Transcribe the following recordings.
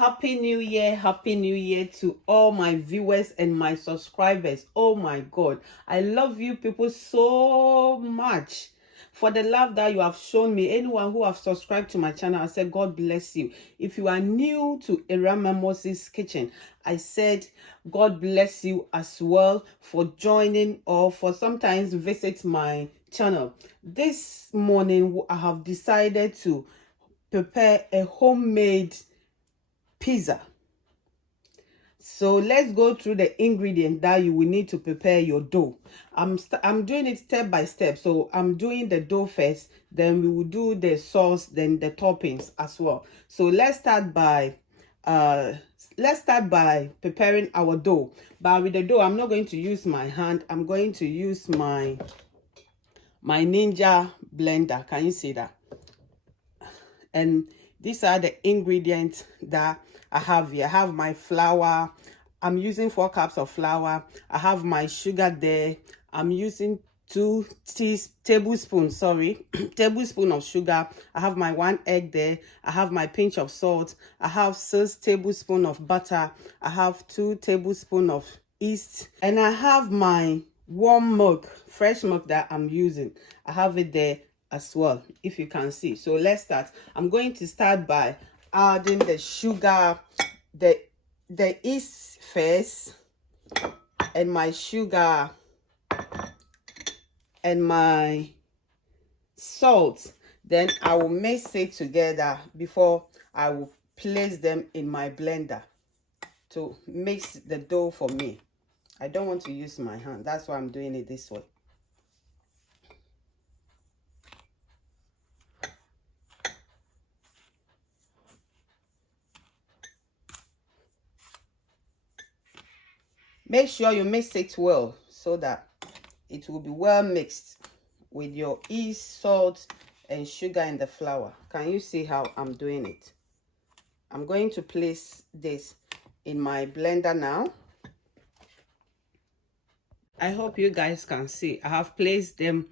Happy New Year to all my viewers and my subscribers. Oh my God, I love you people so much for the love that you have shown me. Anyone who have subscribed to my channel, I said God bless you. If you are new to Irama Moses Kitchen, I said God bless you as well for joining or for sometimes visit my channel. This morning I have decided to prepare a homemade pizza. So let's go through the ingredients that you will need to prepare your dough. I'm doing it step by step. So I'm doing the dough first, then we will do the sauce, then the toppings as well. So let's start by preparing our dough. But with the dough, I'm not going to use my hand. I'm going to use my Ninja blender. Can you see that? And these are the ingredients that I have here. I have my flour. I'm using 4 cups of flour. I have my sugar there. I'm using 2 tablespoons tablespoon of sugar. I have my 1 egg there. I have my pinch of salt. I have 6 tablespoons of butter. I have 2 tablespoons of yeast. And I have my warm milk, fresh milk that I'm using. I have it there as well, if you can see. So let's start. I'm going to start by adding the sugar, the yeast first, and my sugar and my salt. Then I will mix it together before I will place them in my blender to mix the dough for me. I don't want to use my hand, that's why I'm doing it this way. Make sure you mix it well so that it will be well mixed with your yeast, salt, and sugar in the flour. Can you see how I'm doing it? I'm going to place this in my blender now. I hope you guys can see. I have placed them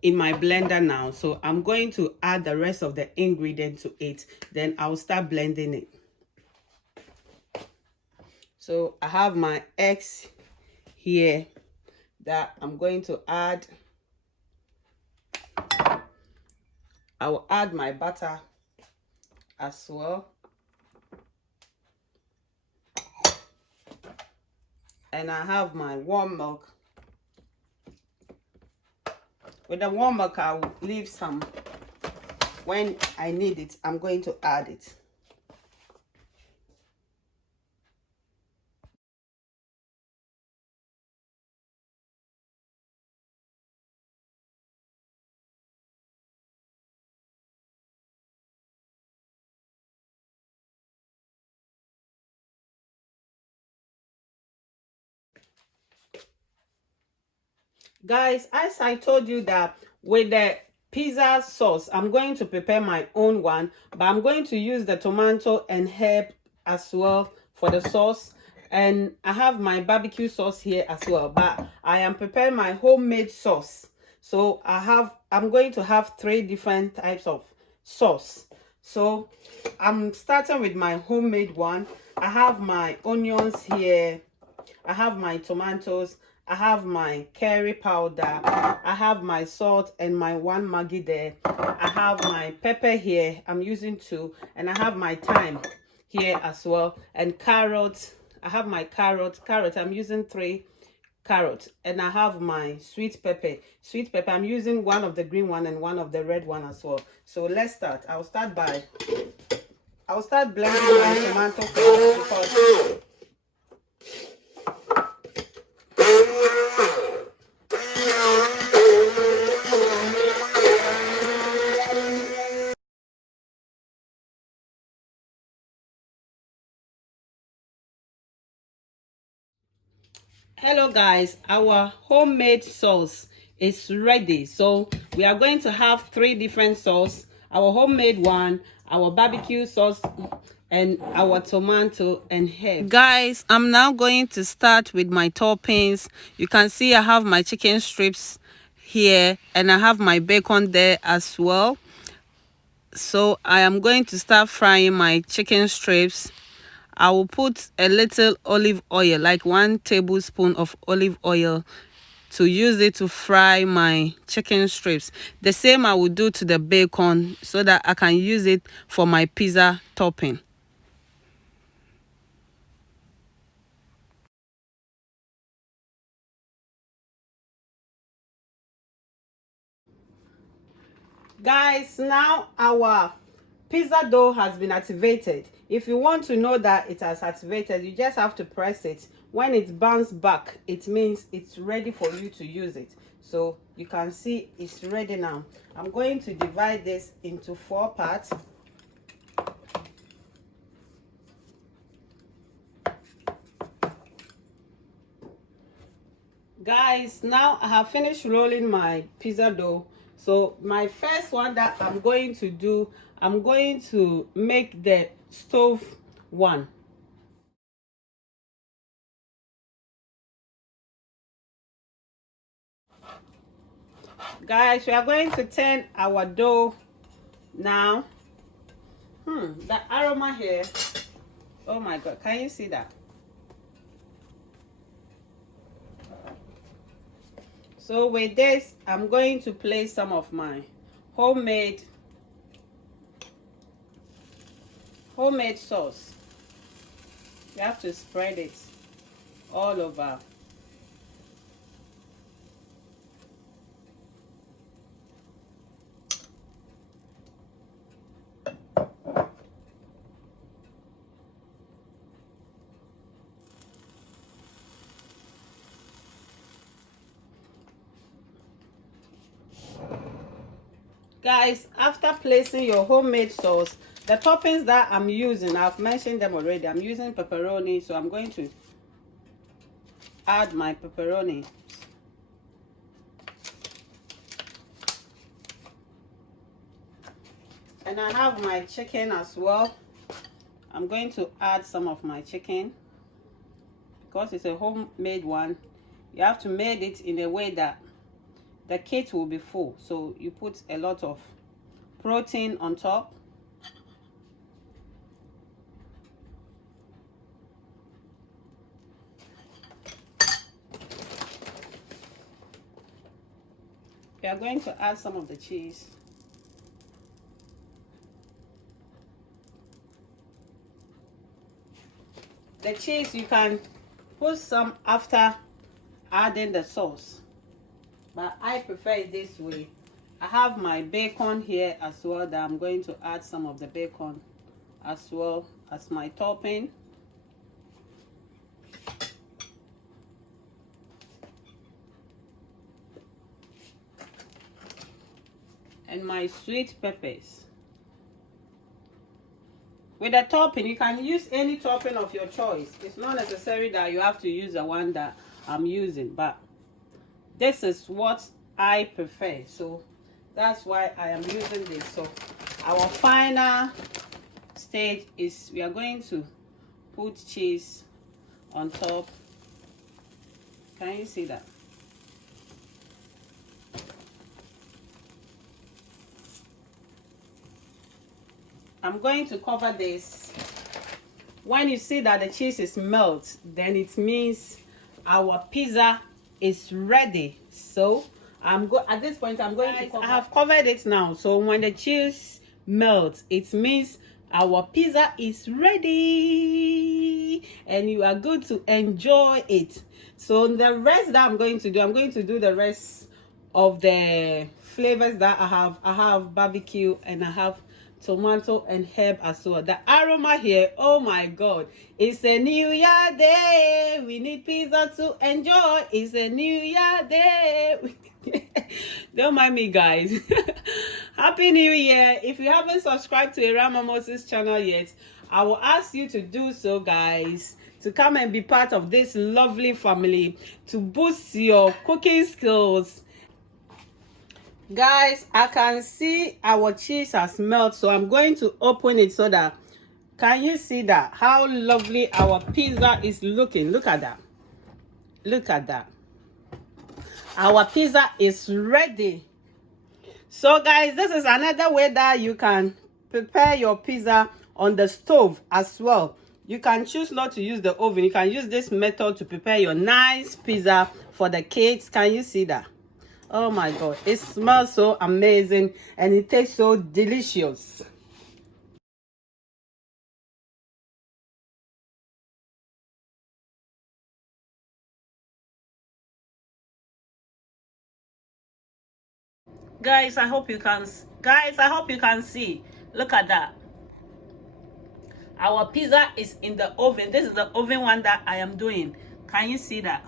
in my blender now. So I'm going to add the rest of the ingredient to it. Then I'll start blending it. So I have my eggs here that I'm going to add. I will add my butter as well. And I have my warm milk. With the warm milk, I will leave some. When I need it, I'm going to add it. Guys, as I told you that with the pizza sauce, I'm going to prepare my own one, but I'm going to use the tomato and herb as well for the sauce. And I have my barbecue sauce here as well, but I am preparing my homemade sauce. So I'm going to have 3 different types of sauce. So I'm starting with my homemade one. I have my onions here. I have my tomatoes. I have my curry powder. I have my salt and my 1 Maggie there. I have my pepper here. I'm using 2. And I have my thyme here as well. And carrots. I have my carrot. I'm using 3 carrots. And I have my sweet pepper. I'm using 1 of the green one and 1 of the red one as well. So let's start. I'll start blending my tomato first because hello guys, our homemade sauce is ready. So we are going to have 3 different sauce. Our homemade one, our barbecue sauce, and our tomato and herb. Guys, I'm now going to start with my toppings. You can see I have my chicken strips here and I have my bacon there as well. So I am going to start frying my chicken strips I will put a little olive oil, like 1 tablespoon of olive oil, to use it to fry my chicken strips. The same I will do to the bacon so that I can use it for my pizza topping. Guys, now our pizza dough has been activated. If you want to know that it has activated, you just have to press it. When it bounces back, it means it's ready for you to use it. So you can see it's ready now. I'm going to divide this into 4 parts. Guys, now I have finished rolling my pizza dough. So my first one that I'm going to do, I'm going to make the stove one. Guys, we are going to turn our dough now. The aroma here, oh my god, can you see that? So with this, I'm going to place some of my homemade sauce. You have to spread it all over. Guys, after placing your homemade sauce, the toppings that I'm using, I've mentioned them already. I'm using pepperoni, so I'm going to add my pepperoni. And I have my chicken as well. I'm going to add some of my chicken. Because it's a homemade one, you have to make it in a way that the kit will be full. So you put a lot of protein on top. We are going to add some of the cheese. The cheese, you can put some after adding the sauce, but I prefer it this way. I have my bacon here as well that I'm going to add some of the bacon as well as my topping. And my sweet peppers. With the topping, you can use any topping of your choice. It's not necessary that you have to use the one that I'm using, but this is what I prefer. So that's why I am using this. So our final stage is we are going to put cheese on top. Can you see that? I'm going to cover this. When you see that the cheese is melted, then it means our pizza is ready. So at this point I'm going to cover. I have covered it now. So when the cheese melts, it means our pizza is ready and you are good to enjoy it. So the rest that I'm going to do the rest of the flavors that I have. I have barbecue and I have tomato and herb as well. The aroma here, oh my god, it's a new year day, we need pizza to enjoy. It's a new year day. Don't mind me, guys. Happy New Year. If you haven't subscribed to Irama Moses channel yet, I will ask you to do so, guys, to come and be part of this lovely family, to boost your cooking skills. Guys, I can see our cheese has melted, so I'm going to open it so that, can you see that? How lovely our pizza is looking. Look at that. Look at that. Our pizza is ready. So guys, this is another way that you can prepare your pizza on the stove as well. You can choose not to use the oven. You can use this method to prepare your nice pizza for the kids. Can you see that? Oh my God, it smells so amazing and it tastes so delicious. Guys, I hope you can see. Look at that. Our pizza is in the oven. This is the oven one that I am doing. Can you see that?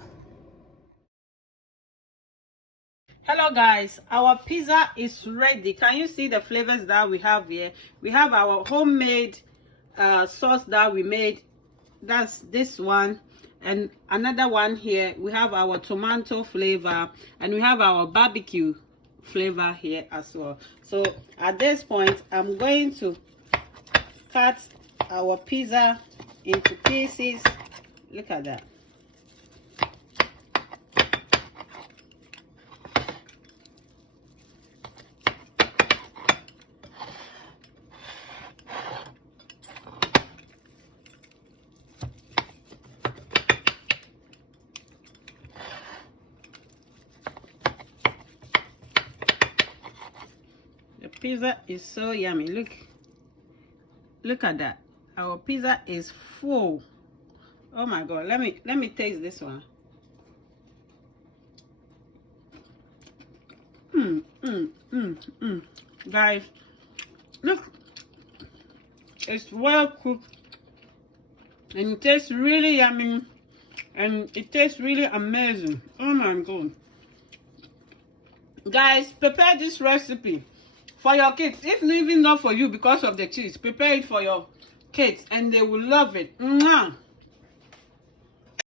Hello guys, our pizza is ready. Can you see the flavors that we have here? We have our homemade sauce that we made. That's this one, and another one here. We have our tomato flavor, and we have our barbecue flavor here as well. So at this point, I'm going to cut our pizza into pieces. Look at that. The pizza is so yummy. Look at that. Our pizza is full. Oh my God, let me taste this one. Guys, look, it's well cooked and it tastes really yummy and it tastes really amazing. Oh my God, guys, prepare this recipe for your kids. If even not for you because of the cheese, prepare it for your kids and they will love it. Mwah!